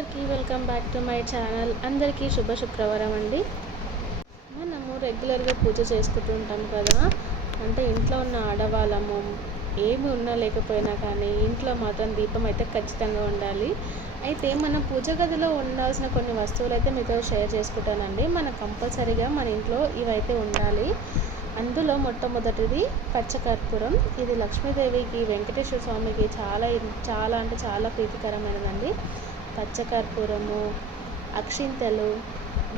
My channel. అందరికీ శుభ శుక్రవారం అండి. మనము రెగ్యులర్గా పూజ చేసుకుంటూ ఉంటాం కదా. అంటే ఇంట్లో ఉన్న ఆడవాళ్ళము ఏమి ఉన్నా లేకపోయినా కానీ ఇంట్లో మాత్రం దీపం అయితే ఖచ్చితంగా ఉండాలి. అయితే మన పూజ గదిలో ఉండాల్సిన కొన్ని వస్తువులు అయితే మీతో షేర్ చేసుకుంటానండి. మన కంపల్సరీగా మన ఇంట్లో ఇవైతే ఉండాలి. అందులో మొట్టమొదటిది పచ్చకర్పూరం. ఇది లక్ష్మీదేవికి వెంకటేశ్వర స్వామికి చాలా చాలా అంటే చాలా ప్రీతికరమైనదండి. పచ్చకర్పూరము అక్షింతలు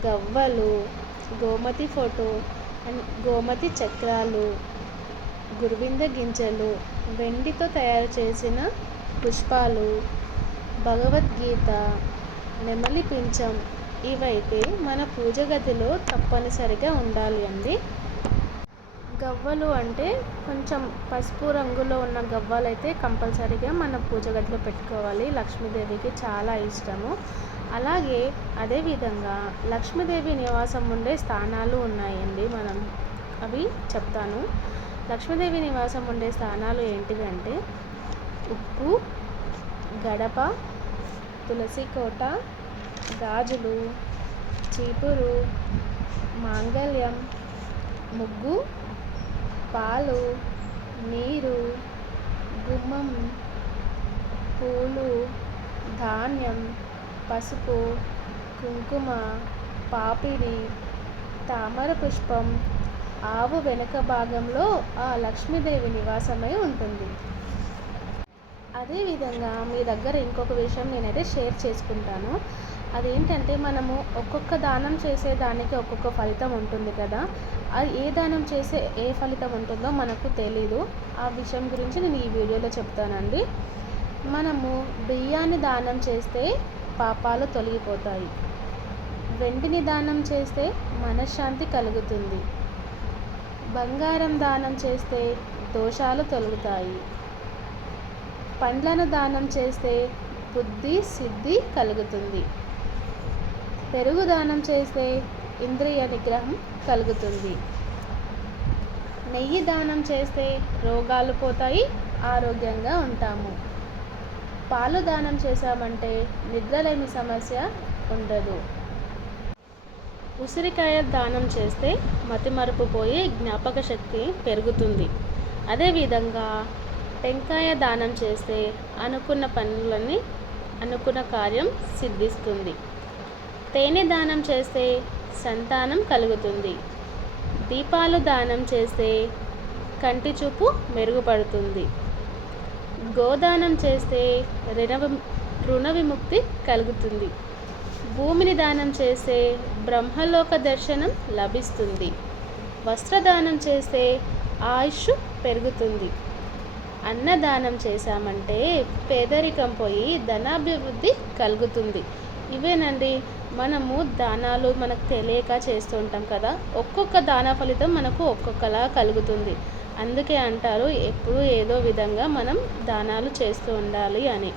గవ్వలు గోమతి ఫోటో అండ్ గోమతి చక్రాలు గురువింద గింజలు వెండితో తయారు చేసిన పుష్పాలు భగవద్గీత నెమలి పించం ఇవైతే మన పూజ గదిలో తప్పనిసరిగా ఉండాలి అండి. గవ్వలు అంటే కొంచెం పసుపు రంగులో ఉన్న గవ్వలు అయితే కంపల్సరీగా మన పూజ గదిలో పెట్టుకోవాలి. లక్ష్మీదేవికి చాలా ఇష్టము. అలాగే అదేవిధంగా లక్ష్మీదేవి నివాసం ఉండే స్థానాలు ఉన్నాయండి. మనం అవి చెప్తాను. లక్ష్మీదేవి నివాసం ఉండే స్థానాలు ఏంటివి అంటే ఉప్పు గడప తులసి కోట గాజులు చీపురు మాంగళ్యం ముగ్గు పాలు నీరు గుమ్మం పూలు ధాన్యం పసుపు కుంకుమ పాపిడి తామర పుష్పం ఆవు వెనుక భాగంలో ఆ లక్ష్మీదేవి నివాసమై ఉంటుంది. అదేవిధంగా మీ దగ్గర ఇంకొక విషయం నేనైతే షేర్ చేసుకుంటాను. అదేంటంటే మనము ఒక్కొక్క దానం చేసే దానికి ఒక్కొక్క ఫలితం ఉంటుంది కదా. అది ఏ దానం చేసే ఏ ఫలితం ఉంటుందో మనకు తెలీదు. ఆ విషయం గురించి నేను ఈ వీడియోలో చెప్తానండి. మనము బియ్యాన్ని దానం చేస్తే పాపాలు తొలగిపోతాయి. వెండిని దానం చేస్తే మనశ్శాంతి కలుగుతుంది. బంగారం దానం చేస్తే దోషాలు తొలగుతాయి. పండ్లను దానం చేస్తే బుద్ధి సిద్ధి కలుగుతుంది. పెరుగు దానం చేస్తే ఇంద్రియ నిగ్రహం కలుగుతుంది. నెయ్యి దానం చేస్తే రోగాలు పోతాయి ఆరోగ్యంగా ఉంటాము. పాలు దానం చేశామంటే నిద్రలేమి సమస్య ఉండదు. ఉసిరికాయ దానం చేస్తే మతిమరుపు పోయి జ్ఞాపక శక్తి పెరుగుతుంది. అదేవిధంగా టెంకాయ దానం చేస్తే అనుకున్న పనులని అనుకున్న కార్యం సిద్ధిస్తుంది. తేనె దానం చేస్తే సంతానం కలుగుతుంది. దీపాలు దానం చేస్తే కంటి చూపు మెరుగుపడుతుంది. గోదానం చేస్తే రుణ రుణ విముక్తి కలుగుతుంది. భూమిని దానం చేస్తే బ్రహ్మలోక దర్శనం లభిస్తుంది. వస్త్రదానం చేస్తే ఆయుష్ పెరుగుతుంది. అన్నదానం చేశామంటే పేదరికం పోయి ధనాభివృద్ధి కలుగుతుంది. ఇవేనండి మనము దానాలు మనకు తెలియక చేస్తూ ఉంటాం కదా ఒక్కొక్క దాన ఫలితం మనకు ఒక్కొక్కలా కలుగుతుంది. అందుకే అంటారు ఎప్పుడు ఏదో విధంగా మనం దానాలు చేస్తూ ఉండాలి అని.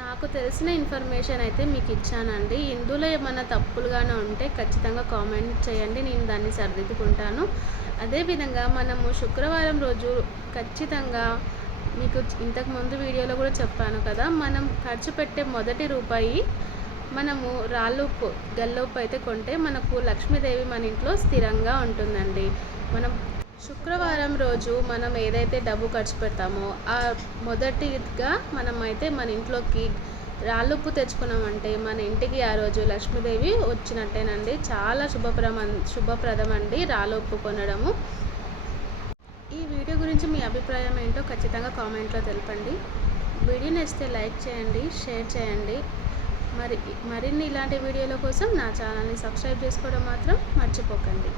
నాకు తెలిసిన ఇన్ఫర్మేషన్ అయితే మీకు ఇచ్చానండి. ఇందులో ఏమైనా తప్పులుగానే ఉంటే ఖచ్చితంగా కామెంట్ చేయండి నేను దాన్ని సరిదిద్దుకుంటాను. అదేవిధంగా మనము శుక్రవారం రోజు ఖచ్చితంగా మీకు ఇంతకు ముందు వీడియోలో కూడా చెప్పాను కదా మనం ఖర్చు పెట్టే మొదటి రూపాయి మనము రాళ్ళుప్పు గల్లుప్పు అయితే కొంటే మనకు లక్ష్మీదేవి మన ఇంట్లో స్థిరంగా ఉంటుందండి. మనం శుక్రవారం రోజు మనం ఏదైతే డబ్బు ఖర్చు పెడతామో ఆ మొదటిగా మనం అయితే మన ఇంట్లోకి రాళ్ళుప్పు తెచ్చుకున్నామంటే మన ఇంటికి ఆ రోజు లక్ష్మీదేవి వచ్చినట్టేనండి. చాలా శుభప్రమ శుభప్రదం అండి రాళ్ళుప్పు కొనడము. ఈ వీడియో గురించి మీ అభిప్రాయం ఏంటో ఖచ్చితంగా కామెంట్లో తెలపండి. వీడియో నచ్చితే లైక్ చేయండి షేర్ చేయండి. మరి మరిన్ని ఇలాంటి వీడియోల కోసం నా ఛానల్ని సబ్స్క్రైబ్ చేసుకోవడం మాత్రం మర్చిపోకండి.